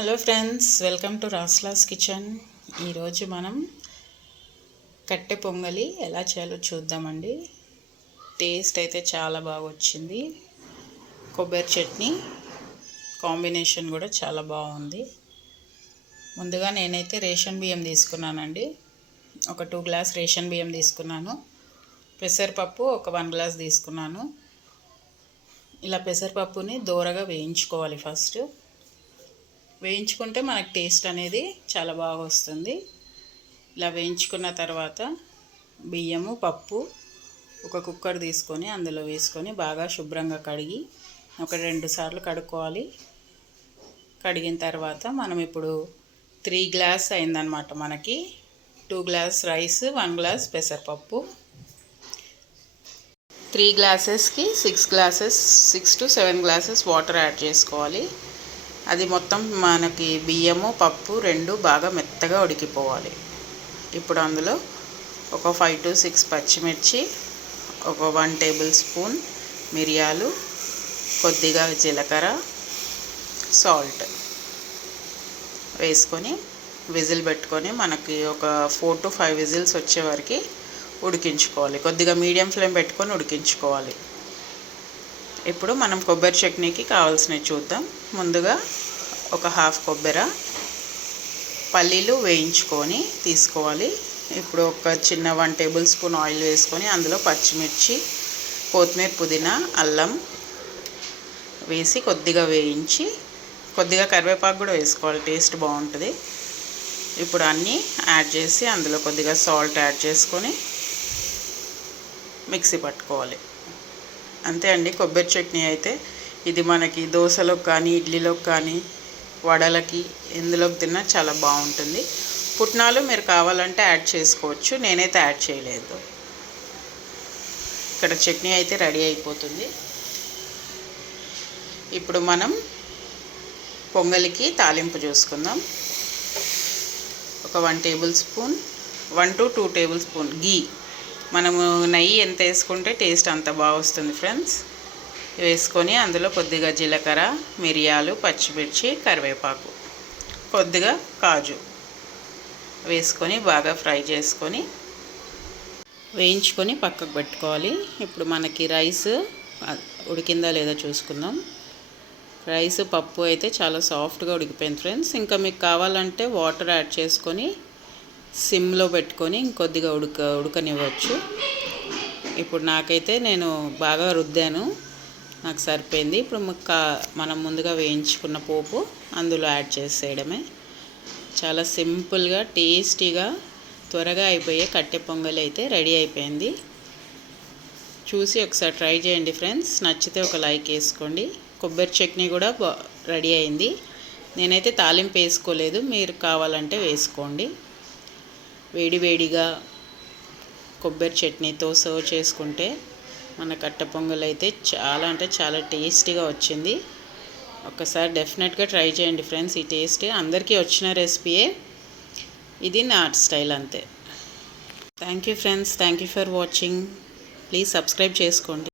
Hello friends welcome to రాస్లాస్ kitchen ఈరోజు మనం కట్టె పొంగలి ఎలా చేయాలో చూద్దామండి. టేస్ట్ అయితే చాలా బాగా వచ్చింది. కొబ్బరి చట్నీ కాంబినేషన్ కూడా చాలా బాగుంది. ముందుగా నేనైతే రేషన్ బియ్యం తీసుకున్నానండి. ఒక టూ గ్లాస్ రేషన్ బియ్యం తీసుకున్నాను. పెసరపప్పు ఒక వన్ గ్లాస్ తీసుకున్నాను. ఇలా పెసరపప్పుని దూరగా వేయించుకోవాలి ఫస్ట్. వేయించుకుంటే మనకు టేస్ట్ అనేది చాలా బాగా వస్తుంది. ఇలా వేయించుకున్న తర్వాత బియ్యము పప్పు ఒక కుక్కర్ తీసుకొని అందులో వేసుకొని బాగా శుభ్రంగా కడిగి ఒక రెండు సార్లు కడుక్కోవాలి. కడిగిన తర్వాత మనం ఇప్పుడు త్రీ గ్లాస్ అయిందనమాట మనకి. Two glass rice one glass పెసరపప్పు. Three గ్లాసెస్కి six glasses six to seven glasses water add చేసుకోవాలి. అది మొత్తం మనకి బియ్యము పప్పు రెండు బాగా మెత్తగా ఉడికిపోవాలి. ఇప్పుడు అందులో ఒక ఫైవ్ టు సిక్స్ పచ్చిమిర్చి ఒక వన్ టేబుల్ స్పూన్ మిరియాలు కొద్దిగా జీలకర్ర సాల్ట్ వేసుకొని విజిల్ పెట్టుకొని మనకి ఒక ఫోర్ టు ఫైవ్ విజిల్స్ వచ్చే వరకు ఉడికించుకోవాలి. కొద్దిగా మీడియం ఫ్లేమ్ పెట్టుకొని ఉడికించుకోవాలి. ఇప్పుడు మనం కొబ్బరి చట్నీకి కావాల్సినవి చూద్దాం. ముందుగా ఒక హాఫ్ కొబ్బరి పల్లీలు వేయించుకొని తీసుకోవాలి. ఇప్పుడు ఒక చిన్న వన్ టేబుల్ స్పూన్ ఆయిల్ వేసుకొని అందులో పచ్చిమిర్చి కొత్తిమీర పుదీనా అల్లం వేసి కొద్దిగా వేయించి కొద్దిగా కరివేపాకు కూడా వేసుకోవాలి. టేస్ట్ బాగుంటుంది. ఇప్పుడు అన్నీ యాడ్ చేసి అందులో కొద్దిగా సాల్ట్ యాడ్ చేసుకొని మిక్సీ పట్టుకోవాలి. అంతే అండి కొబ్బరి చట్నీ అయితే. ఇది మనకి దోశలోకి కానీ ఇడ్లీలోకి కానీ వడలకి ఎందులోకి తిన్నా చాలా బాగుంటుంది. పుట్నాలు మీరు కావాలంటే యాడ్ చేసుకోవచ్చు నేనైతే యాడ్ చేయలేదు. ఇక్కడ చట్నీ అయితే రెడీ అయిపోతుంది. ఇప్పుడు మనం పొంగలికి తాలింపు చూసుకుందాం. ఒక one tablespoon one to two tablespoon ghee మనము నెయ్యి ఎంత వేసుకుంటే టేస్ట్ అంత బాగా వస్తుంది ఫ్రెండ్స్. వేసుకొని అందులో కొద్దిగా జీలకర్ర మిరియాలు పచ్చిమిర్చి కరివేపాకు కొద్దిగా కాజు వేసుకొని బాగా ఫ్రై చేసుకొని వేయించుకొని పక్కకు పెట్టుకోవాలి. ఇప్పుడు మనకి రైస్ ఉడికిందా లేదా చూసుకుందాం. రైస్ పప్పు అయితే చాలా సాఫ్ట్గా ఉడికిపోయింది ఫ్రెండ్స్. ఇంకా మీకు కావాలంటే వాటర్ యాడ్ చేసుకొని సిమ్లో పెట్టుకొని ఇంకొద్దిగా ఉడక ఉడకనివ్వచ్చు. ఇప్పుడు నాకైతే నేను బాగా రుద్దాను. నాకు సరిపోయింది. ఇప్పుడు ముక్క మనం ముందుగా వేయించుకున్న పోపు అందులో యాడ్ చేసేయడమే. చాలా సింపుల్గా టేస్టీగా త్వరగా అయిపోయే కట్టె పొంగలి అయితే రెడీ అయిపోయింది. చూసి ఒకసారి ట్రై చేయండి ఫ్రెండ్స్. నచ్చితే ఒక లైక్ వేసుకోండి. కొబ్బరి చట్నీ కూడా రెడీ అయింది. నేనైతే తాలింపు వేసుకోలేదు. మీరు కావాలంటే వేసుకోండి. వేడివేడిగా కొబ్బరి చట్నీతో సర్వ్ చేసుకుంటే మన కట్ట పొంగల్ అయితే చాలా అంటే చాలా టేస్టీగా వచ్చింది. ఒకసారి డెఫినెట్గా ట్రై చేయండి ఫ్రెండ్స్ ఈ టేస్ట్. అందరికీ వచ్చిన రెసిపీయే. ఇది నా స్టైల్ అంతే. Thank you friends thank you for watching. Please subscribe చేసుకోండి.